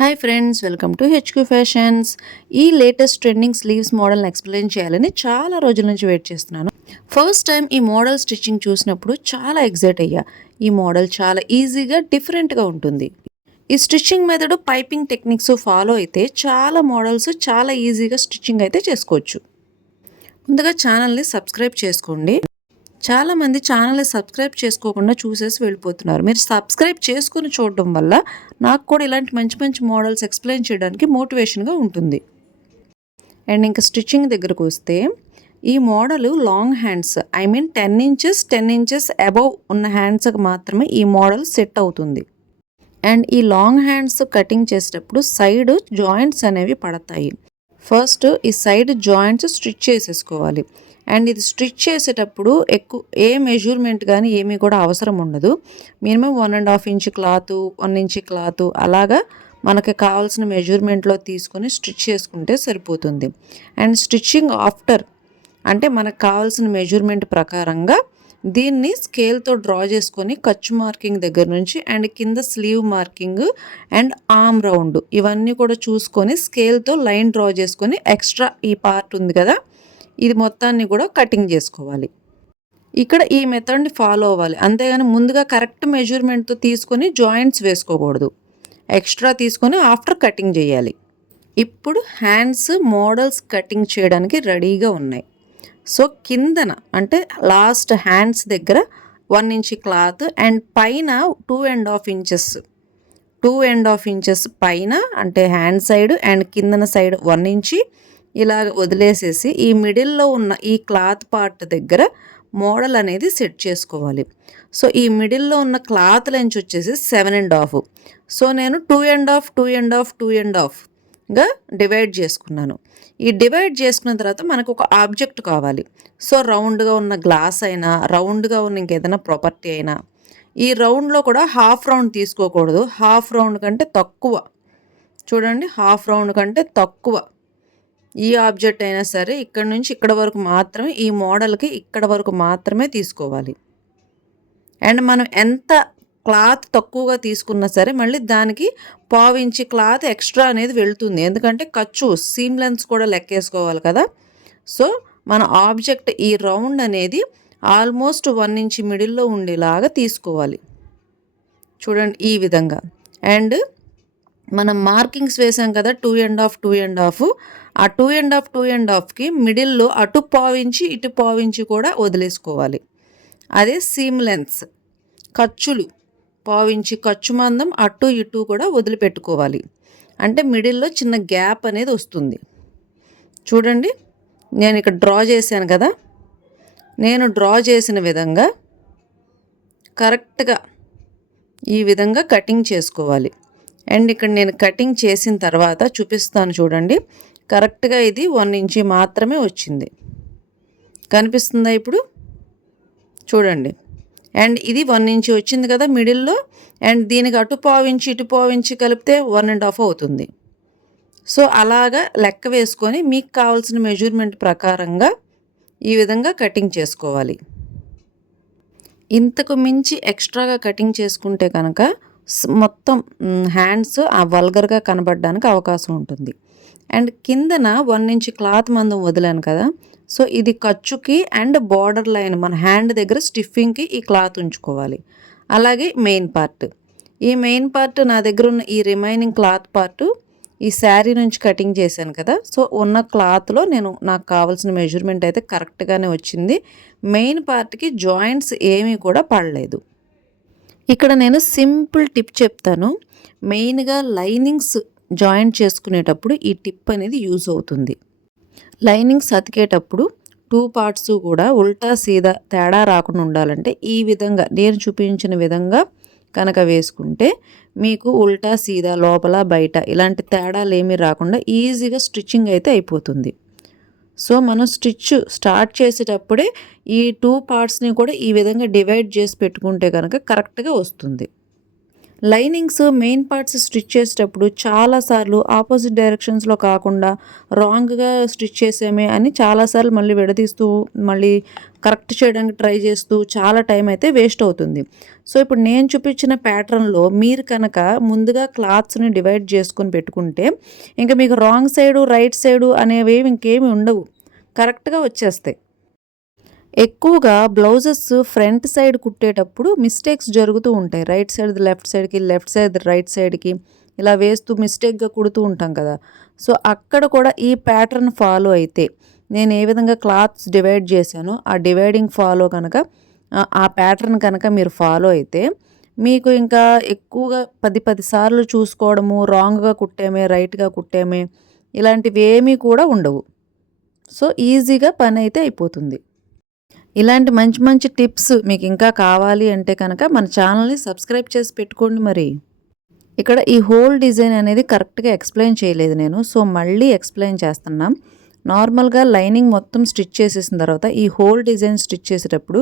Hi friends, welcome to HQ fashions. ఈ latest trending sleeves మోడల్ని explain చేయాలని చాలా రోజుల నుంచి వెయిట్ చేస్తున్నాను. ఫస్ట్ టైం ఈ మోడల్ స్టిచ్చింగ్ చూసినప్పుడు చాలా ఎగ్జైట్ అయ్యా. ఈ మోడల్ చాలా ఈజీగా డిఫరెంట్గా ఉంటుంది. ఈ stitching method piping techniques follow అయితే చాలా మోడల్స్ చాలా ఈజీగా స్టిచ్చింగ్ అయితే చేసుకోవచ్చు. ముందుగా ఛానల్ని సబ్స్క్రైబ్ చేసుకోండి. చాలామంది ఛానల్ని సబ్స్క్రైబ్ చేసుకోకుండా చూసేసి వెళ్ళిపోతున్నారు. మీరు సబ్స్క్రైబ్ చేసుకుని చూడడం వల్ల నాకు కూడా ఇలాంటి మంచి మంచి మోడల్స్ ఎక్స్ప్లెయిన్ చేయడానికి మోటివేషన్గా ఉంటుంది. అండ్ ఇంకా స్టిచ్చింగ్ దగ్గరకు వస్తే ఈ model long hands 10 inches above ఉన్న హ్యాండ్స్కి మాత్రమే ఈ మోడల్ సెట్ అవుతుంది. అండ్ ఈ లాంగ్ హ్యాండ్స్ కటింగ్ చేసేటప్పుడు సైడ్ జాయింట్స్ అనేవి పడతాయి. ఫస్ట్ ఈ సైడ్ జాయింట్స్ స్టిచ్ చేసేసుకోవాలి. అండ్ ఇది స్టిచ్ చేసేటప్పుడు ఏ మెజర్మెంట్ కానీ ఏమీ కూడా అవసరం ఉండదు. Minimum 1.5 inch cloth, 1 inch cloth అలాగా మనకి కావాల్సిన మెజర్మెంట్లో తీసుకొని స్టిచ్ చేసుకుంటే సరిపోతుంది. అండ్ స్టిచ్చింగ్ ఆఫ్టర్ అంటే మనకు కావాల్సిన మెజర్మెంట్ ప్రకారంగా దీన్ని స్కేల్తో డ్రా చేసుకొని ఖర్చు మార్కింగ్ దగ్గర నుంచి అండ్ కింద sleeve marking and arm round ఇవన్నీ కూడా చూసుకొని స్కేల్తో లైన్ డ్రా చేసుకొని ఎక్స్ట్రా ఈ పార్ట్ ఉంది కదా ఇది మొత్తాన్ని కూడా కటింగ్ చేసుకోవాలి. ఇక్కడ ఈ మెథడ్ని ఫాలో అవ్వాలి. అంతేగాని ముందుగా కరెక్ట్ మెజర్మెంట్తో తీసుకొని జాయింట్స్ వేసుకోకూడదు. ఎక్స్ట్రా తీసుకొని ఆఫ్టర్ కటింగ్ చేయాలి. ఇప్పుడు హ్యాండ్స్ మోడల్స్ కటింగ్ చేయడానికి రెడీగా ఉన్నాయి. సో కిందన అంటే లాస్ట్ హ్యాండ్స్ దగ్గర 1 ఇంచ్ క్లాత్ అండ్ పైన 2.5 ఇంచెస్ పైన అంటే హ్యాండ్ సైడ్ అండ్ కిందన సైడ్ 1 ఇంచ్ ఇలా వదిలేసేసి ఈ మిడిల్లో ఉన్న ఈ క్లాత్ పార్ట్ దగ్గర మోడల్ అనేది సెట్ చేసుకోవాలి. సో ఈ మిడిల్లో ఉన్న క్లాత్ లెంత్ వచ్చేసి 7.5. సో నేను 2.5గా డివైడ్ చేసుకున్నాను. ఈ డివైడ్ చేసుకున్న తర్వాత మనకు ఒక ఆబ్జెక్ట్ కావాలి. సో రౌండ్గా ఉన్న గ్లాస్ అయినా రౌండ్గా ఉన్న ఇంకేదైనా ప్రాపర్టీ అయినా ఈ రౌండ్లో కూడా హాఫ్ రౌండ్ తీసుకోకూడదు. హాఫ్ రౌండ్ కంటే తక్కువ చూడండి, హాఫ్ రౌండ్ కంటే తక్కువ ఈ ఆబ్జెక్ట్ అయినా సరే ఇక్కడ నుంచి ఇక్కడ వరకు మాత్రమే ఈ మోడల్కి ఇక్కడ వరకు మాత్రమే తీసుకోవాలి. అండ్ మనం ఎంత క్లాత్ తక్కువగా తీసుకున్నా సరే మళ్ళీ దానికి 1/4 ఇంచ్ క్లాత్ ఎక్స్ట్రా అనేది వెళ్తుంది. ఎందుకంటే ఖర్చు సీమ్ లెన్స్ కూడా లెక్కేసుకోవాలి కదా. సో మన ఆబ్జెక్ట్ ఈ రౌండ్ అనేది ఆల్మోస్ట్ 1 ఇంచ్ మిడిల్లో ఉండేలాగా తీసుకోవాలి. చూడండి ఈ విధంగా. అండ్ మనం మార్కింగ్స్ వేసాం కదా 2.5 ఆ 2.5కి మిడిల్లో అటు 1/4 ఇంచ్ ఇటు 1/4 ఇంచ్ కూడా వదిలేసుకోవాలి. అదే సీమ్ లెన్స్ ఖర్చులు 1/4 ఇంచ్ ఖర్చు మందం అటు ఇటు కూడా వదిలిపెట్టుకోవాలి. అంటే మిడిల్లో చిన్న గ్యాప్ అనేది వస్తుంది. చూడండి నేను ఇక్కడ డ్రా చేశాను కదా, నేను డ్రా చేసిన విధంగా కరెక్ట్గా ఈ విధంగా కటింగ్ చేసుకోవాలి. అండ్ ఇక్కడ నేను కటింగ్ చేసిన తర్వాత చూపిస్తాను చూడండి. కరెక్ట్గా ఇది 1 ఇంచ్ మాత్రమే వచ్చింది. కనిపిస్తుందా ఇప్పుడు? చూడండి. అండ్ ఇది 1 ఇంచ్ వచ్చింది కదా మిడిల్లో. అండ్ దీనికి అటు 1/4 ఇంచ్ ఇటు 1/4 ఇంచ్ కలిపితే 1.5 అవుతుంది. సో అలాగా లెక్క వేసుకొని మీకు కావాల్సిన మెజర్మెంట్ ప్రకారంగా ఈ విధంగా కటింగ్ చేసుకోవాలి. ఇంతకు మించి ఎక్స్ట్రాగా కటింగ్ చేసుకుంటే కనుక మొత్తం హ్యాండ్స్ వల్గర్గా కనబడడానికి అవకాశం ఉంటుంది. అండ్ కిందన 1 ఇంచ్ క్లాత్ మందం వదిలాను కదా, సో ఇది ఖర్చుకి అండ్ బార్డర్ లైన్ మన హ్యాండ్ దగ్గర స్టిఫింగ్కి ఈ క్లాత్ ఉంచుకోవాలి. అలాగే మెయిన్ పార్ట్ నా దగ్గర ఉన్న ఈ రిమైనింగ్ క్లాత్ పార్ట్ ఈ శారీ నుంచి కటింగ్ చేశాను కదా, సో ఉన్న క్లాత్లో నాకు కావాల్సిన మెజర్మెంట్ అయితే కరెక్ట్గానే వచ్చింది. మెయిన్ పార్ట్కి జాయింట్స్ ఏమీ కూడా పడలేదు. ఇక్కడ నేను సింపుల్ టిప్ చెప్తాను. మెయిన్గా లైనింగ్స్ జాయింట్ చేసుకునేటప్పుడు ఈ టిప్ అనేది యూజ్ అవుతుంది. లైనింగ్స్ అతికేటప్పుడు 2 పార్ట్స్ కూడా ఉల్టా సీదా తేడా రాకుండా ఉండాలంటే ఈ విధంగా నేను చూపించిన విధంగా కనుక వేసుకుంటే మీకు ఉల్టా సీదా లోపల బయట ఇలాంటి తేడాలు ఏమీ రాకుండా ఈజీగా స్టిచ్చింగ్ అయితే అయిపోతుంది. సో మనం స్టిచ్ స్టార్ట్ చేసేటప్పుడే ఈ 2 పార్ట్స్ని కూడా ఈ విధంగా డివైడ్ చేసి పెట్టుకుంటే కనుక కరెక్ట్గా వస్తుంది. లైనింగ్స్ మెయిన్ పార్ట్స్ స్టిచ్ చేసేటప్పుడు చాలాసార్లు ఆపోజిట్ డైరెక్షన్స్లో కాకుండా రాంగ్గా స్టిచ్ చేసామే అని చాలాసార్లు మళ్ళీ విడదీస్తూ మళ్ళీ కరెక్ట్ చేయడానికి ట్రై చేస్తూ చాలా టైం అయితే వేస్ట్ అవుతుంది. సో ఇప్పుడు నేను చూపించిన ప్యాటర్న్లో మీరు కనుక ముందుగా క్లాత్స్ని డివైడ్ చేసుకొని పెట్టుకుంటే ఇంకా మీకు రాంగ్ సైడు రైట్ సైడు అనేవి ఇంకేమి ఉండవు, కరెక్ట్గా వచ్చేస్తాయి. ఎక్కువగా బ్లౌజెస్ ఫ్రంట్ సైడ్ కుట్టేటప్పుడు మిస్టేక్స్ జరుగుతూ ఉంటాయి. రైట్ సైడ్ లెఫ్ట్ సైడ్కి, లెఫ్ట్ సైడ్ రైట్ సైడ్కి ఇలా వేస్తూ మిస్టేక్గా కుడుతూ ఉంటాం కదా. సో అక్కడ కూడా ఈ ప్యాటర్న్ ఫాలో అయితే నేను ఏ విధంగా క్లాత్స్ డివైడ్ చేశానో ఆ డివైడింగ్ ఫాలో కనుక ఆ ప్యాటర్న్ కనుక మీరు ఫాలో అయితే మీకు ఇంకా ఎక్కువగా 10 సార్లు చూసుకోవడము, రాంగ్గా కుట్టామే రైట్గా కుట్టామే ఇలాంటివి ఏమీ కూడా ఉండవు. సో ఈజీగా పని అయితే అయిపోతుంది. ఇలాంటి మంచి మంచి టిప్స్ మీకు ఇంకా కావాలి అంటే కనుక మన ఛానల్ని సబ్స్క్రైబ్ చేసి పెట్టుకోండి. మరి ఇక్కడ ఈ హోల్ డిజైన్ అనేది కరెక్ట్గా ఎక్స్ప్లెయిన్ చేయలేదు నేను, సో మళ్ళీ ఎక్స్ప్లెయిన్ చేస్తున్నాం. నార్మల్గా లైనింగ్ మొత్తం స్టిచ్ చేసేసిన తర్వాత ఈ హోల్ డిజైన్ స్టిచ్ చేసేటప్పుడు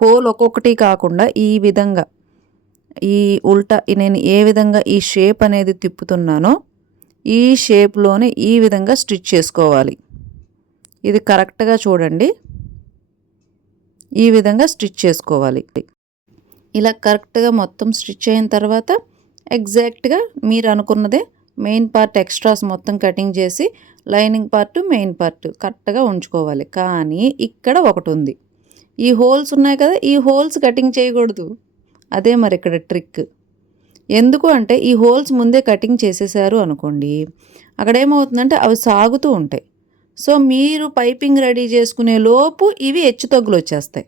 హోల్ ఒక్కొక్కటి కాకుండా ఈ విధంగా ఈ ఉల్టా నేను ఏ విధంగా ఈ షేప్ అనేది తిప్పుతున్నానో ఈ షేప్లోనే ఈ విధంగా స్టిచ్ చేసుకోవాలి. ఇది కరెక్ట్గా చూడండి, ఈ విధంగా స్టిచ్ చేసుకోవాలి. ఇలా కరెక్ట్గా మొత్తం స్టిచ్ అయిన తర్వాత ఎగ్జాక్ట్గా మీరు అనుకున్నదే మెయిన్ పార్ట్ ఎక్స్ట్రాస్ మొత్తం కటింగ్ చేసి లైనింగ్ పార్ట్ మెయిన్ పార్ట్ కరెక్ట్గా ఉంచుకోవాలి. కానీ ఇక్కడ ఒకటి ఉంది, ఈ హోల్స్ ఉన్నాయి కదా, ఈ హోల్స్ కటింగ్ చేయకూడదు. అదే మరి ఇక్కడ ట్రిక్. ఎందుకు అంటే ఈ హోల్స్ ముందే కటింగ్ చేసేసారు అనుకోండి, అక్కడ ఏమవుతుందంటే అవి సాగుతూ ఉంటాయి. సో మీరు పైపింగ్ రెడీ చేసుకునే లోపు ఇవి హెచ్చు తగ్గులు వచ్చేస్తాయి.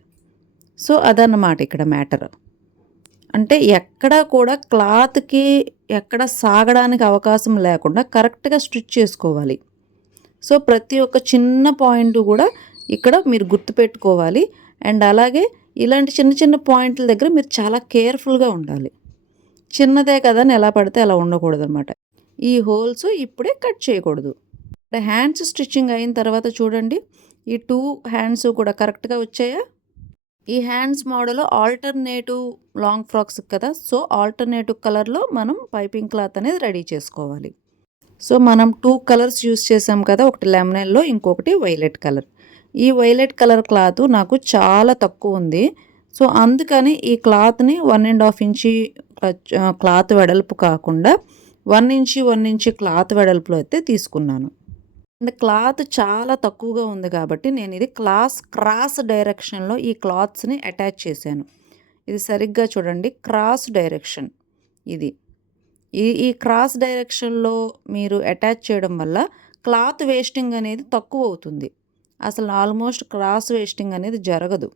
సో అదన్నమాట ఇక్కడ మ్యాటర్. అంటే ఎక్కడ కూడా క్లాత్కి ఎక్కడ సాగడానికి అవకాశం లేకుండా కరెక్ట్గా స్టిచ్ చేసుకోవాలి. సో ప్రతి ఒక్క చిన్న పాయింట్ కూడా ఇక్కడ మీరు గుర్తుపెట్టుకోవాలి. అండ్ అలాగే ఇలాంటి చిన్న చిన్న పాయింట్ల దగ్గర మీరు చాలా కేర్ఫుల్గా ఉండాలి. చిన్నదే కదా అని ఎలా పడితే అలా ఉండకూడదు అనమాట. ఈ హోల్స్ ఇప్పుడే కట్ చేయకూడదు. హ్యాండ్స్ స్టిచ్చింగ్ అయిన తర్వాత చూడండి, ఈ 2 హ్యాండ్స్ కూడా కరెక్ట్గా వచ్చాయా. ఈ hands model alternative long frocks కదా, సో ఆల్టర్నేటివ్ కలర్లో మనం పైపింగ్ క్లాత్ అనేది రెడీ చేసుకోవాలి. సో మనం 2 కలర్స్ యూస్ చేసాం కదా, ఒకటి లెమన్ ఎల్లో, ఇంకొకటి వైలెట్ కలర్. ఈ వైలెట్ కలర్ క్లాత్ నాకు చాలా తక్కువ ఉంది. సో అందుకని ఈ క్లాత్ని 1.5 ఇంచి క్లాత్ వెడల్పు కాకుండా 1 ఇంచి క్లాత్ వెడల్పులో అయితే తీసుకున్నాను. అండ్ క్లాత్ చాలా తక్కువగా ఉంది కాబట్టి నేను ఇది క్రాస్ డైరెక్షన్లో ఈ క్లాత్స్ని అటాచ్ చేశాను. ఇది సరిగ్గా చూడండి, క్రాస్ డైరెక్షన్ ఇది. ఈ క్రాస్ డైరెక్షన్లో మీరు అటాచ్ చేయడం వల్ల క్లాత్ వేస్టింగ్ అనేది తక్కువ అవుతుంది. అసలు ఆల్మోస్ట్ క్రాస్ వేస్టింగ్ అనేది జరగదు.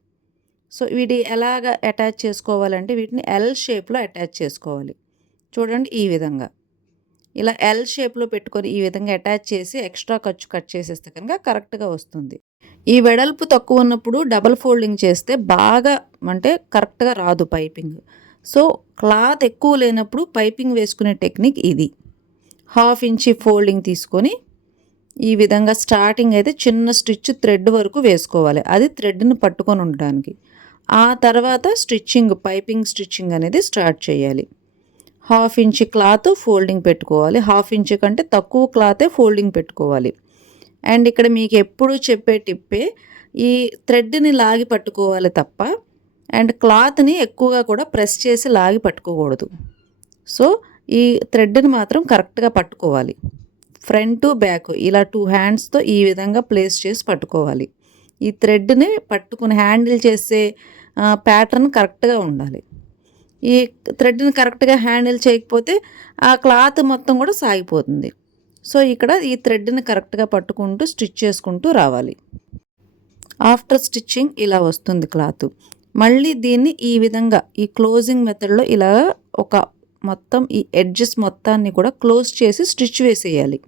సో వీటి ఎలాగ అటాచ్ చేసుకోవాలంటే వీటిని ఎల్ షేప్లో అటాచ్ చేసుకోవాలి. చూడండి ఈ విధంగా ఇలా ఎల్ షేప్లో పెట్టుకొని ఈ విధంగా అటాచ్ చేసి ఎక్స్ట్రా ఖర్చు కట్ చేసేస్తే కనుక కరెక్ట్గా వస్తుంది. ఈ వెడల్పు తక్కువ ఉన్నప్పుడు డబల్ ఫోల్డింగ్ చేస్తే బాగా అంటే కరెక్ట్గా రాదు పైపింగ్. సో క్లాత్ ఎక్కువ లేనప్పుడు పైపింగ్ వేసుకునే టెక్నిక్ ఇది. 1/2 ఇంచి ఫోల్డింగ్ తీసుకొని ఈ విధంగా స్టార్టింగ్ అయితే చిన్న స్టిచ్ థ్రెడ్ వరకు వేసుకోవాలి, అది థ్రెడ్ని పట్టుకొని ఉండడానికి. ఆ తర్వాత పైపింగ్ స్టిచ్చింగ్ అనేది స్టార్ట్ చేయాలి. 1/2 ఇంచి క్లాత్ ఫోల్డింగ్ పెట్టుకోవాలి. 1/2 ఇంచి కంటే తక్కువ క్లాతే ఫోల్డింగ్ పెట్టుకోవాలి. అండ్ ఇక్కడ మీకు ఎప్పుడు చెప్పే టిప్పే, ఈ థ్రెడ్ని లాగి పట్టుకోవాలి తప్ప అండ్ క్లాత్ని ఎక్కువగా కూడా ప్రెస్ చేసి లాగి పట్టుకోకూడదు. సో ఈ థ్రెడ్ని మాత్రం కరెక్ట్గా పట్టుకోవాలి. ఫ్రంట్ బ్యాక్ ఇలా 2 హ్యాండ్స్తో ఈ విధంగా ప్లేస్ చేసి పట్టుకోవాలి. ఈ థ్రెడ్ని పట్టుకుని హ్యాండిల్ చేసే ప్యాటర్న్ కరెక్ట్గా ఉండాలి. ఈ థ్రెడ్ని కరెక్ట్గా హ్యాండిల్ చేయకపోతే ఆ క్లాత్ మొత్తం కూడా సాగిపోతుంది. సో ఇక్కడ ఈ థ్రెడ్ని కరెక్ట్గా పట్టుకుంటూ స్టిచ్ చేసుకుంటూ రావాలి. ఆఫ్టర్ స్టిచ్చింగ్ ఇలా వస్తుంది క్లాత్. మళ్ళీ దీన్ని ఈ విధంగా ఈ క్లోజింగ్ మెథడ్లో ఇలా ఒక మొత్తం ఈ ఎడ్జెస్ మొత్తాన్ని కూడా క్లోజ్ చేసి స్టిచ్ వేసేయాలి.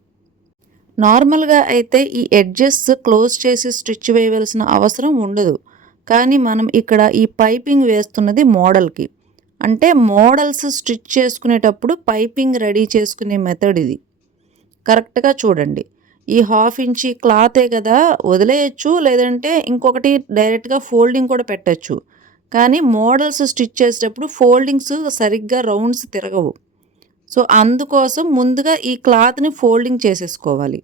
నార్మల్గా అయితే ఈ ఎడ్జెస్ క్లోజ్ చేసి స్టిచ్ వేయవలసిన అవసరం ఉండదు, కానీ మనం ఇక్కడ ఈ పైపింగ్ వేస్తున్నది మోడల్కి. అంటే మోడల్స్ స్టిచ్ చేసుకునేటప్పుడు పైపింగ్ రెడీ చేసుకునే మెథడ్ ఇది. కరెక్ట్గా చూడండి, ఈ 1/2 ఇంచి క్లాతే కదా వదిలేయచ్చు, లేదంటే ఇంకొకటి డైరెక్ట్గా ఫోల్డింగ్ కూడా పెట్టచ్చు. కానీ మోడల్స్ స్టిచ్ చేసేటప్పుడు ఫోల్డింగ్స్ సరిగ్గా రౌండ్స్ తిరగవు. సో అందుకోసం ముందుగా ఈ క్లాత్ని ఫోల్డింగ్ చేసేసుకోవాలి.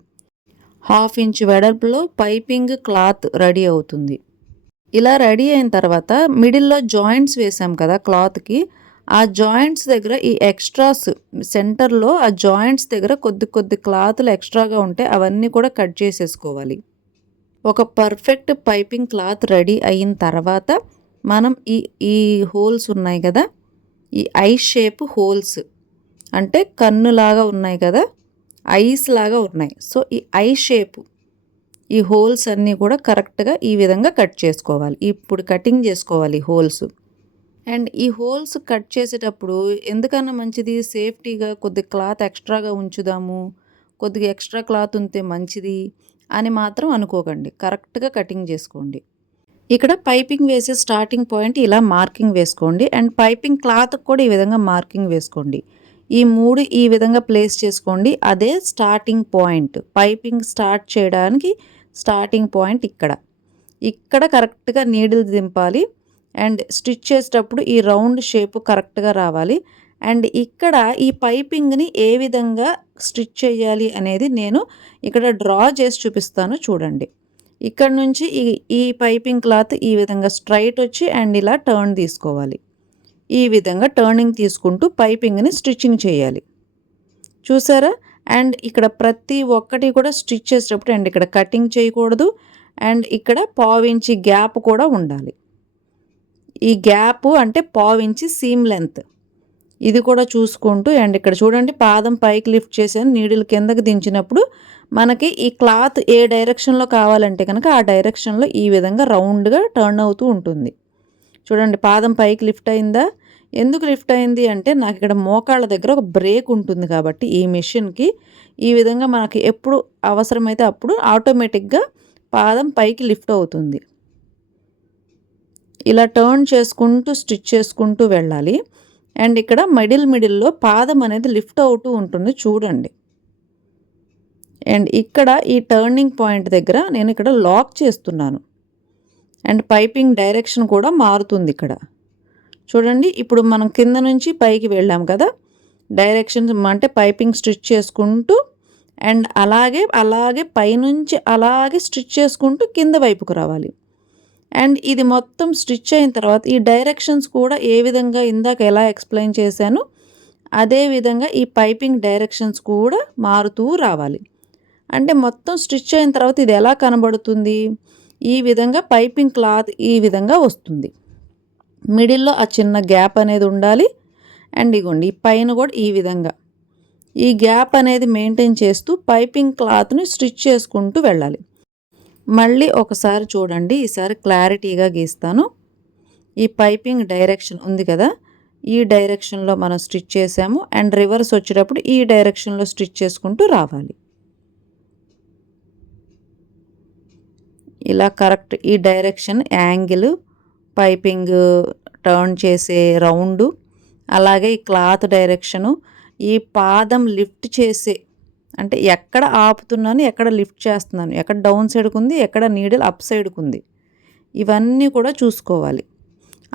1/2 ఇంచ్ వెడల్పులో పైపింగ్ క్లాత్ రెడీ అవుతుంది. ఇలా రెడీ అయిన తర్వాత మిడిల్లో జాయింట్స్ వేసాం కదా క్లాత్కి, ఆ జాయింట్స్ దగ్గర ఈ ఎక్స్ట్రాస్ సెంటర్లో ఆ జాయింట్స్ దగ్గర కొద్ది కొద్ది క్లాతులు ఎక్స్ట్రాగా ఉంటే అవన్నీ కూడా కట్ చేసేసుకోవాలి. ఒక పర్ఫెక్ట్ పైపింగ్ క్లాత్ రెడీ అయిన తర్వాత మనం ఈ హోల్స్ ఉన్నాయి కదా, ఈ ఐ షేప్ హోల్స్ అంటే కన్నులాగా ఉన్నాయి కదా, ఐస్ లాగా ఉన్నాయి. సో ఈ ఐ షేప్ ఈ హోల్స్ అన్నీ కూడా కరెక్ట్గా ఈ విధంగా కట్ చేసుకోవాలి. ఇప్పుడు కటింగ్ చేసుకోవాలి హోల్స్. అండ్ ఈ హోల్స్ కట్ చేసేటప్పుడు ఎందుకన్నా మంచిది, సేఫ్టీగా కొద్ది క్లాత్ ఎక్స్ట్రాగా ఉంచుదాము, కొద్దిగా ఎక్స్ట్రా క్లాత్ ఉంటే మంచిది అని మాత్రం అనుకోకండి. కరెక్ట్గా కటింగ్ చేసుకోండి. ఇక్కడ పైపింగ్ వేసే స్టార్టింగ్ పాయింట్ ఇలా మార్కింగ్ వేసుకోండి. అండ్ పైపింగ్ క్లాత్ కూడా ఈ విధంగా మార్కింగ్ వేసుకోండి. ఈ 3 ఈ విధంగా ప్లేస్ చేసుకోండి. అదే స్టార్టింగ్ పాయింట్. పైపింగ్ స్టార్ట్ చేయడానికి స్టార్టింగ్ పాయింట్ ఇక్కడ కరెక్ట్గా నీడిల్ దింపాలి. అండ్ స్టిచ్ చేసేటప్పుడు ఈ రౌండ్ షేప్ కరెక్ట్గా రావాలి. అండ్ ఇక్కడ ఈ పైపింగ్ని ఏ విధంగా స్టిచ్ చేయాలి అనేది నేను ఇక్కడ డ్రా చేసి చూపిస్తాను చూడండి. ఇక్కడ నుంచి ఈ పైపింగ్ క్లాత్ ఈ విధంగా స్ట్రైట్ వచ్చి అండ్ ఇలా టర్న్ తీసుకోవాలి. ఈ విధంగా టర్నింగ్ తీసుకుంటూ పైపింగ్ని స్టిచ్చింగ్ చేయాలి. చూసారా? అండ్ ఇక్కడ ప్రతి ఒక్కటి కూడా స్టిచ్ చేసేటప్పుడు అండ్ ఇక్కడ కటింగ్ చేయకూడదు. అండ్ ఇక్కడ 1/2 ఇంచి గ్యాప్ కూడా ఉండాలి. ఈ గ్యాప్ అంటే 1/2 ఇంచి సీమ్ లెంత్ ఇది కూడా చూసుకుంటూ అండ్ ఇక్కడ చూడండి పాదం పైకి లిఫ్ట్ చేశాను. నీడిల్ కిందకి దించినప్పుడు మనకి ఈ క్లాత్ ఏ డైరెక్షన్లో కావాలంటే కనుక ఆ డైరెక్షన్లో ఈ విధంగా రౌండ్గా టర్న్ అవుతూ ఉంటుంది. చూడండి పాదం పైకి లిఫ్ట్ అయిందా? ఎందుకు లిఫ్ట్ అయింది అంటే నాకు ఇక్కడ మోకాళ్ళ దగ్గర ఒక బ్రేక్ ఉంటుంది కాబట్టి ఈ మిషన్కి ఈ విధంగా మనకి ఎప్పుడు అవసరమైతే అప్పుడు ఆటోమేటిక్గా పాదం పైకి లిఫ్ట్ అవుతుంది. ఇలా టర్న్ చేసుకుంటూ స్టిచ్ చేసుకుంటూ వెళ్ళాలి. అండ్ ఇక్కడ మిడిల్లో పాదం అనేది లిఫ్ట్ అవుతూ ఉంటుంది చూడండి. అండ్ ఇక్కడ ఈ టర్నింగ్ పాయింట్ దగ్గర నేను ఇక్కడ లాక్ చేస్తున్నాను. అండ్ పైపింగ్ డైరెక్షన్ కూడా మారుతుంది ఇక్కడ చూడండి. ఇప్పుడు మనం కింద నుంచి పైకి వెళ్ళాం కదా, డైరెక్షన్ అంటే పైపింగ్ స్టిచ్ చేసుకుంటూ అండ్ అలాగే పైనుంచి అలాగే స్టిచ్ చేసుకుంటూ కింద వైపుకు రావాలి. అండ్ ఇది మొత్తం స్టిచ్ అయిన తర్వాత ఈ డైరెక్షన్స్ కూడా ఏ విధంగా ఇందాక ఎలా ఎక్స్ప్లెయిన్ చేశానో అదే విధంగా ఈ పైపింగ్ డైరెక్షన్స్ కూడా మారుతూ రావాలి. అంటే మొత్తం స్టిచ్ అయిన తర్వాత ఇది ఎలా కనబడుతుంది, ఈ విధంగా పైపింగ్ క్లాత్ ఈ విధంగా వస్తుంది. మిడిల్లో ఆ చిన్న గ్యాప్ అనేది ఉండాలి. అండ్ ఇగోండి ఈ పైన కూడా ఈ విధంగా ఈ గ్యాప్ అనేది మెయింటైన్ చేస్తూ పైపింగ్ క్లాత్ని స్టిచ్ చేసుకుంటూ వెళ్ళాలి. మళ్ళీ ఒకసారి చూడండి, ఈసారి క్లారిటీగా గీస్తాను. ఈ పైపింగ్ డైరెక్షన్ ఉంది కదా, ఈ డైరెక్షన్లో మనం స్టిచ్ చేసాము. అండ్ రివర్స్ వచ్చేటప్పుడు ఈ డైరెక్షన్లో స్టిచ్ చేసుకుంటూ రావాలి. ఇలా కరెక్ట్ ఈ డైరెక్షన్ యాంగిల్, పైపింగ్ టర్న్ చేసే రౌండు, అలాగే ఈ క్లాత్ డైరెక్షను, ఈ పాదం లిఫ్ట్ చేసే అంటే ఎక్కడ ఆపుతున్నాను, ఎక్కడ లిఫ్ట్ చేస్తున్నాను, ఎక్కడ డౌన్ సైడ్కి ఉంది, ఎక్కడ నీడిల్ అప్ సైడ్కి ఉంది, ఇవన్నీ కూడా చూసుకోవాలి.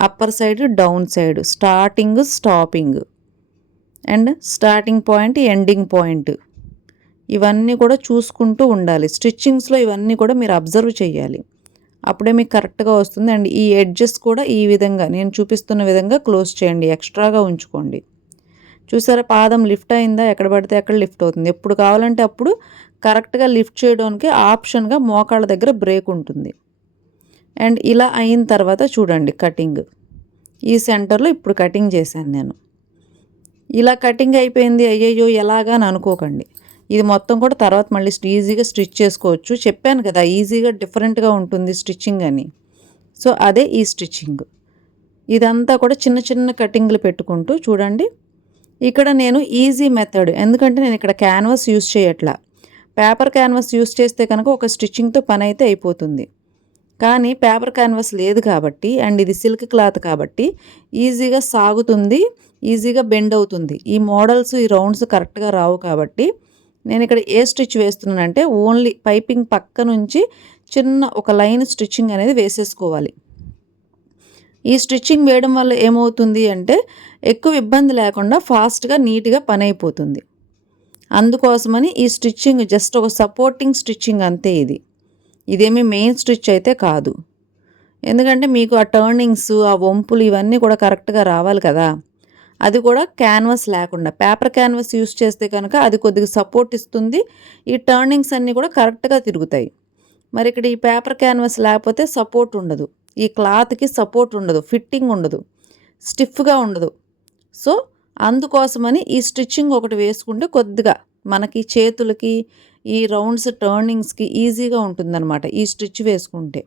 Upper side, down side, starting, stopping and starting point, ending point, ఇవన్నీ కూడా చూసుకుంటూ ఉండాలి. స్టిచ్చింగ్స్లో ఇవన్నీ కూడా మీరు అబ్జర్వ్ చేయాలి. అప్పుడే మీకు కరెక్ట్గా వస్తుంది. అండ్ ఈ ఎడ్జెస్ కూడా ఈ విధంగా నేను చూపిస్తున్న విధంగా క్లోజ్ చేయండి, ఎక్స్ట్రాగా ఉంచుకోండి. చూసారా పాదం లిఫ్ట్ అయిందా, ఎక్కడ పడితే అక్కడ లిఫ్ట్ అవుతుంది. ఎప్పుడు కావాలంటే అప్పుడు కరెక్ట్గా లిఫ్ట్ చేయడానికి ఆప్షన్గా మోకాళ్ళ దగ్గర బ్రేక్ ఉంటుంది. అండ్ ఇలా అయిన తర్వాత చూడండి కటింగ్ ఈ సెంటర్లో ఇప్పుడు కటింగ్ చేశాను నేను. ఇలా కటింగ్ అయిపోయింది అయ్యయ్యో ఎలాగా అని అనుకోకండి. ఇది మొత్తం కూడా తర్వాత మళ్ళీ ఈజీగా స్టిచ్ చేసుకోవచ్చు. చెప్పాను కదా ఈజీగా డిఫరెంట్గా ఉంటుంది స్టిచ్చింగ్ అని. సో అదే ఈ స్టిచ్చింగ్. ఇదంతా కూడా చిన్న చిన్న కటింగ్లు పెట్టుకుంటూ చూడండి. ఇక్కడ నేను ఈజీ మెథడ్, ఎందుకంటే నేను ఇక్కడ క్యాన్వాస్ యూస్ చేయట్లా. పేపర్ క్యాన్వాస్ యూస్ చేస్తే కనుక ఒక స్టిచ్చింగ్తో పని అయితే అయిపోతుంది. కానీ పేపర్ క్యాన్వాస్ లేదు కాబట్టి అండ్ ఇది సిల్క్ క్లాత్ కాబట్టి ఈజీగా సాగుతుంది, ఈజీగా బెండ్ అవుతుంది. ఈ మోడల్స్ ఈ రౌండ్స్ కరెక్ట్గా రావు కాబట్టి నేను ఇక్కడ ఏ స్టిచ్ వేస్తున్నానంటే ఓన్లీ పైపింగ్ పక్క నుంచి చిన్న ఒక లైన్ స్టిచ్చింగ్ అనేది వేసేసుకోవాలి. ఈ స్టిచ్చింగ్ వేయడం వల్ల ఏమవుతుంది అంటే ఎక్కువ ఇబ్బంది లేకుండా ఫాస్ట్గా నీట్గా పని అయిపోతుంది. అందుకోసమని ఈ స్టిచ్చింగ్ జస్ట్ ఒక సపోర్టింగ్ స్టిచ్చింగ్ అంతే. ఇదేమీ మెయిన్ స్టిచ్ అయితే కాదు. ఎందుకంటే మీకు ఆ టర్నింగ్స్, ఆ వంపులు ఇవన్నీ కూడా కరెక్ట్గా రావాలి కదా. అది కూడా క్యాన్వాస్ లేకుండా పేపర్ క్యాన్వాస్ యూస్ చేస్తే కనుక అది కొద్దిగా సపోర్ట్ ఇస్తుంది. ఈ టర్నింగ్స్ అన్నీ కూడా కరెక్ట్గా తిరుగుతాయి. మరి ఇక్కడ ఈ పేపర్ క్యాన్వాస్ లేకపోతే సపోర్ట్ ఉండదు, ఈ క్లాత్కి సపోర్ట్ ఉండదు, ఫిట్టింగ్ ఉండదు, స్టిఫ్గా ఉండదు. సో అందుకోసమని ఈ స్టిచ్చింగ్ ఒకటి వేసుకుంటే కొద్దిగా మనకి చేతులకి ఈ రౌండ్స్ టర్నింగ్స్కి ఈజీగా ఉంటుందన్నమాట. ఈ స్టిచ్ వేసుకుంటే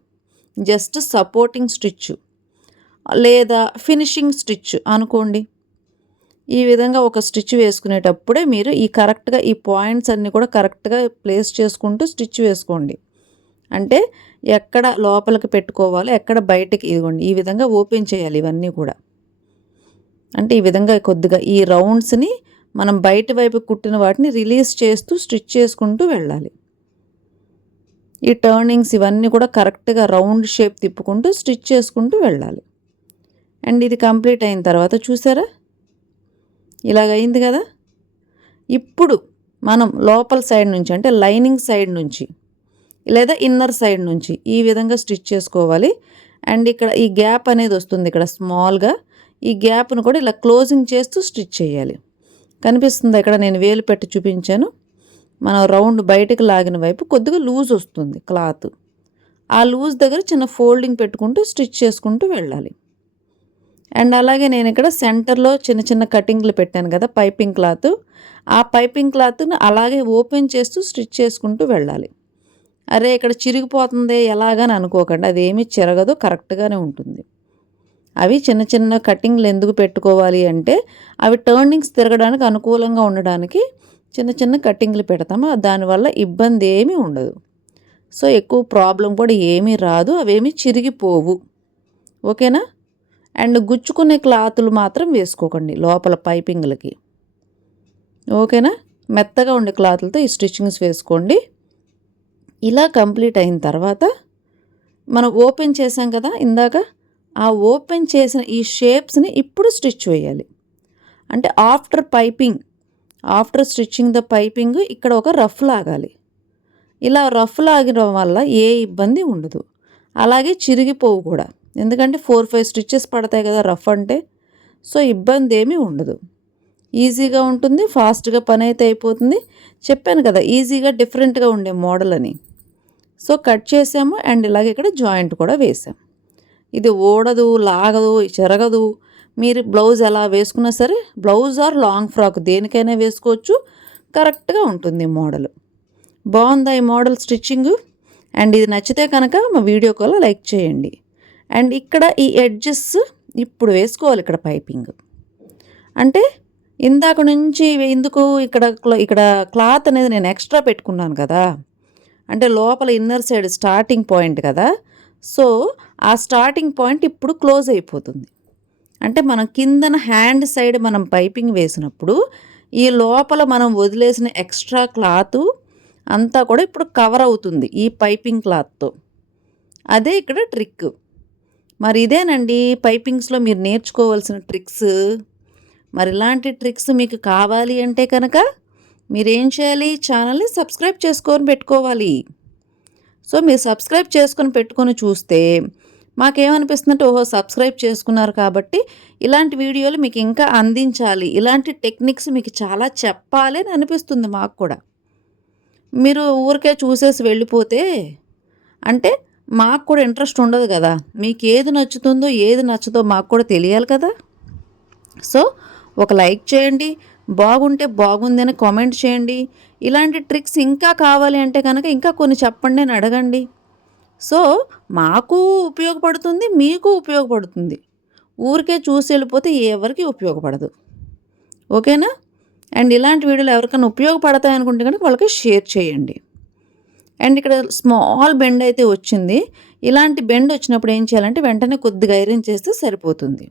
జస్ట్ సపోర్టింగ్ స్టిచ్ లేదా ఫినిషింగ్ స్టిచ్ అనుకోండి. ఈ విధంగా ఒక స్టిచ్ వేసుకునేటప్పుడే మీరు ఈ కరెక్ట్గా ఈ పాయింట్స్ అన్నీ కూడా కరెక్ట్గా ప్లేస్ చేసుకుంటూ స్టిచ్ వేసుకోండి. అంటే ఎక్కడ లోపలికి పెట్టుకోవాలి, ఎక్కడ బయటికి, ఇదిగోండి ఈ విధంగా ఓపెన్ చేయాలి ఇవన్నీ కూడా. అంటే ఈ విధంగా కొద్దిగా ఈ రౌండ్స్ని మనం బయట వైపు కుట్టిన వాటిని రిలీజ్ చేస్తూ స్టిచ్ చేసుకుంటూ వెళ్ళాలి. ఈ టర్నింగ్స్ ఇవన్నీ కూడా కరెక్ట్గా రౌండ్ షేప్ తిప్పుకుంటూ స్టిచ్ చేసుకుంటూ వెళ్ళాలి. అండ్ ఇది కంప్లీట్ అయిన తర్వాత చూసారా ఇలాగైంది కదా. ఇప్పుడు మనం లోపల సైడ్ నుంచి అంటే లైనింగ్ సైడ్ నుంచి లేదా ఇన్నర్ సైడ్ నుంచి ఈ విధంగా స్టిచ్ చేసుకోవాలి. అండ్ ఇక్కడ ఈ గ్యాప్ అనేది వస్తుంది ఇక్కడ స్మాల్గా, ఈ గ్యాప్ను కూడా ఇలా క్లోజింగ్ చేస్తూ స్టిచ్ చేయాలి. కనిపిస్తుంది ఇక్కడ నేను వేలు పెట్టి చూపించాను. మనం రౌండ్ బయటకు లాగిన వైపు కొద్దిగా లూజ్ వస్తుంది క్లాత్. ఆ లూజ్ దగ్గర చిన్న ఫోల్డింగ్ పెట్టుకుంటూ స్టిచ్ చేసుకుంటూ వెళ్ళాలి. అండ్ అలాగే నేను ఇక్కడ సెంటర్లో చిన్న చిన్న కటింగ్లు పెట్టాను కదా పైపింగ్ క్లాత్, ఆ పైపింగ్ క్లాత్ని అలాగే ఓపెన్ చేస్తూ స్టిచ్ చేసుకుంటూ వెళ్ళాలి. అరే ఇక్కడ చిరిగిపోతుంది ఎలాగని అనుకోకండి, అదేమీ చిరగదు, కరెక్ట్గానే ఉంటుంది. అవి చిన్న చిన్న కటింగ్లు ఎందుకు పెట్టుకోవాలి అంటే అవి టర్నింగ్స్ తిరగడానికి అనుకూలంగా ఉండడానికి చిన్న చిన్న కటింగ్లు పెడతాము. దానివల్ల ఇబ్బంది ఏమీ ఉండదు. సో ఎక్కువ ప్రాబ్లం కూడా ఏమీ రాదు, అవేమీ చిరిగిపోవు. ఓకేనా. అండ్ గుచ్చుకునే క్లాతులు మాత్రం వేసుకోకండి లోపల పైపింగ్లకి. ఓకేనా. మెత్తగా ఉండే క్లాతులతో ఈ స్టిచ్చింగ్స్ వేసుకోండి. ఇలా కంప్లీట్ అయిన తర్వాత మనం ఓపెన్ చేసాం కదా ఇందాక, ఆ ఓపెన్ చేసిన ఈ షేప్స్ని ఇప్పుడు స్టిచ్ వేయాలి. అంటే ఆఫ్టర్ స్టిచ్చింగ్ ద పైపింగ్ ఇక్కడ ఒక రఫ్ లాగాలి. ఇలా రఫ్ లాగడం వల్ల ఏ ఇబ్బంది ఉండదు, అలాగే చిరిగిపోవు కూడా. ఎందుకంటే 4-5 స్టిచ్చెస్ పడతాయి కదా రఫ్ అంటే. సో ఇబ్బంది ఏమీ ఉండదు, ఈజీగా ఉంటుంది, ఫాస్ట్గా పని అయితే అయిపోతుంది. చెప్పాను కదా ఈజీగా డిఫరెంట్గా ఉండే మోడల్ అని. సో కట్ చేసాము అండ్ ఇలాగే ఇక్కడ జాయింట్ కూడా వేసాం. ఇది ఓడదు, లాగదు, చెరగదు. మీరు బ్లౌజ్ ఎలా వేసుకున్నా సరే, బ్లౌజ్ ఆర్ లాంగ్ ఫ్రాక్ దేనికైనా వేసుకోవచ్చు, కరెక్ట్గా ఉంటుంది మోడల్. బాగుందా ఈ మోడల్ స్టిచ్చింగ్? అండ్ ఇది నచ్చితే కనుక మా వీడియో కాల్ లైక్ చేయండి. అండ్ ఇక్కడ ఈ ఎడ్జెస్ ఇప్పుడు వేసుకోవాలి. ఇక్కడ పైపింగ్ అంటే ఇందాక నుంచి ఎందుకు ఇక్కడ క్లాత్ అనేది నేను ఎక్స్ట్రా పెట్టుకున్నాను కదా, అంటే లోపల ఇన్నర్ సైడ్ స్టార్టింగ్ పాయింట్ కదా. సో ఆ స్టార్టింగ్ పాయింట్ ఇప్పుడు క్లోజ్ అయిపోతుంది. అంటే మనం కిందన హ్యాండ్ సైడ్ మనం పైపింగ్ వేసినప్పుడు ఈ లోపల మనం వదిలేసిన ఎక్స్ట్రా క్లాత్ అంతా కూడా ఇప్పుడు కవర్ అవుతుంది ఈ పైపింగ్ క్లాత్తో. అదే ఇక్కడ ట్రిక్. మరి ఇదేనండి పైపింగ్స్లో మీరు నేర్చుకోవాల్సిన ట్రిక్స్. మరి ఇలాంటి ట్రిక్స్ మీకు కావాలి అంటే కనుక మీరేం చేయాలి, ఛానల్ని సబ్స్క్రైబ్ చేసుకొని పెట్టుకోవాలి. సో మీరు సబ్స్క్రైబ్ చేసుకొని పెట్టుకొని చూస్తే మాకేమనిపిస్తుందంటే ఓహో సబ్స్క్రైబ్ చేసుకున్నారు కాబట్టి ఇలాంటి వీడియోలు మీకు ఇంకా అందించాలి, ఇలాంటి టెక్నిక్స్ మీకు చాలా చెప్పాలి అని అనిపిస్తుంది మాకు కూడా. మీరు ఊరికే చూసేసి వెళ్ళిపోతే అంటే మాకు కూడా ఇంట్రెస్ట్ ఉండదు కదా. మీకు ఏది నచ్చుతుందో ఏది నచ్చదో మాకు కూడా తెలియాలి కదా. సో ఒక లైక్ చేయండి, బాగుంటే బాగుంది అని కామెంట్ చేయండి. ఇలాంటి ట్రిక్స్ ఇంకా కావాలి అంటే కనుక ఇంకా కొన్ని చెప్పండి అని అడగండి. సో మాకు ఉపయోగపడుతుంది, మీకు ఉపయోగపడుతుంది. ఊరికే చూసి వెళ్ళిపోతే ఎవరికి ఉపయోగపడదు. ఓకేనా. అండ్ ఇలాంటి వీడియోలు ఎవరికైనా ఉపయోగపడతాయి అనుకుంటే కనుక వాళ్ళకి షేర్ చేయండి. అండ్ ఇక్కడ స్మాల్ బెండ్ అయితే వచ్చింది. ఇలాంటి బెండ్ వచ్చినప్పుడు ఏం చేయాలంటే వెంటనే కొద్దిగా ఐరన్ చేస్తే సరిపోతుంది.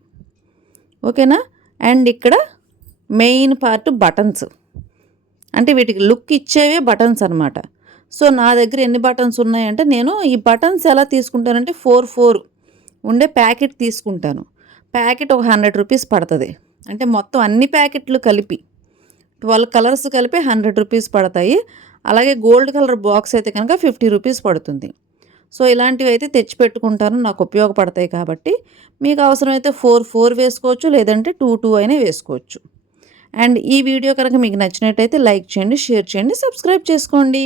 ఓకేనా. అండ్ ఇక్కడ మెయిన్ పార్ట్ బటన్స్, అంటే వీటికి లుక్ ఇచ్చేవే బటన్స్ అనమాట. సో నా దగ్గర ఎన్ని బటన్స్ ఉన్నాయంటే నేను ఈ బటన్స్ ఎలా తీసుకుంటానంటే 4 ఉండే ప్యాకెట్ తీసుకుంటాను. ప్యాకెట్ ఒక 100 రూపీస్ పడుతుంది. అంటే మొత్తం అన్ని ప్యాకెట్లు కలిపి 12 కలర్స్ కలిపి 100 రూపీస్ పడతాయి. అలాగే గోల్డ్ కలర్ బాక్స్ అయితే కనుక 50 రూపీస్ పడుతుంది. సో ఇలాంటివి అయితే తెచ్చి పెట్టుకుంటాను, నాకు ఉపయోగపడతాయి కాబట్టి. మీకు అవసరమైతే 4 వేసుకోవచ్చు, లేదంటే 2 అయినా వేసుకోవచ్చు. అండ్ ఈ వీడియో కనుక మీకు నచ్చినట్టయితే లైక్ చేయండి, షేర్ చేయండి, సబ్స్క్రైబ్ చేసుకోండి.